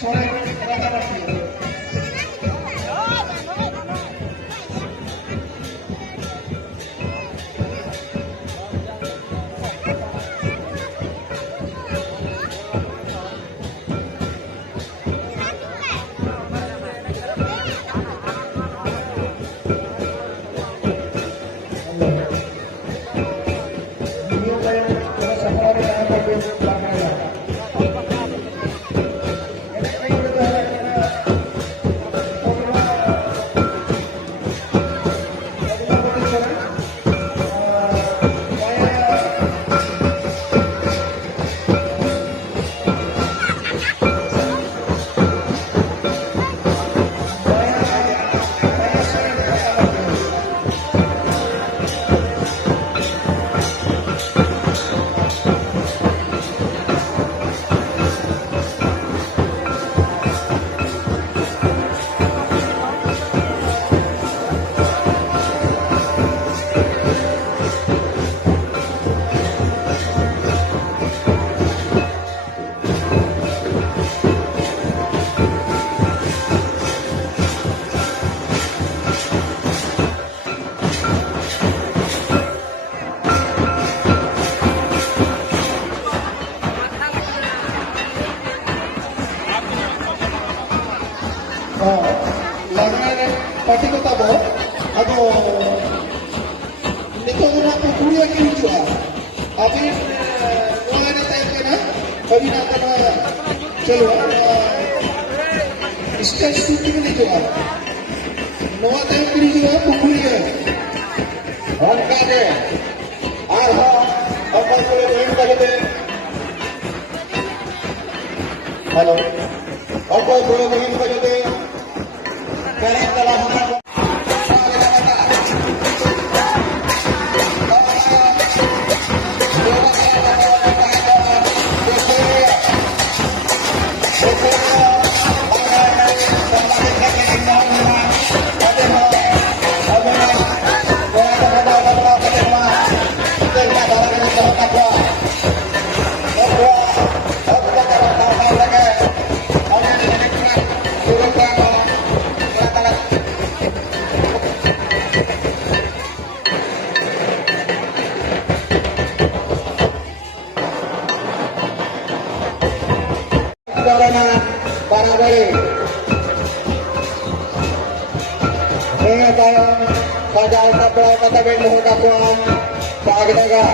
sore rata-rata. Video kayo sa pare na pagpapalala. Lagle pati ko tabo, ado nito na po kuya kinjua. Abin wala na tayo kana, pwede na ka na chalo. Stage shooting nito ah. Nawa tayo kinjua po kuya. Angka de, arha, apa kule main bagade. Hello, apa kule main bagade. Kaya telah menang. Para balik. Ingat tayo, pada alta berapa tapi mohon akuan, pak agak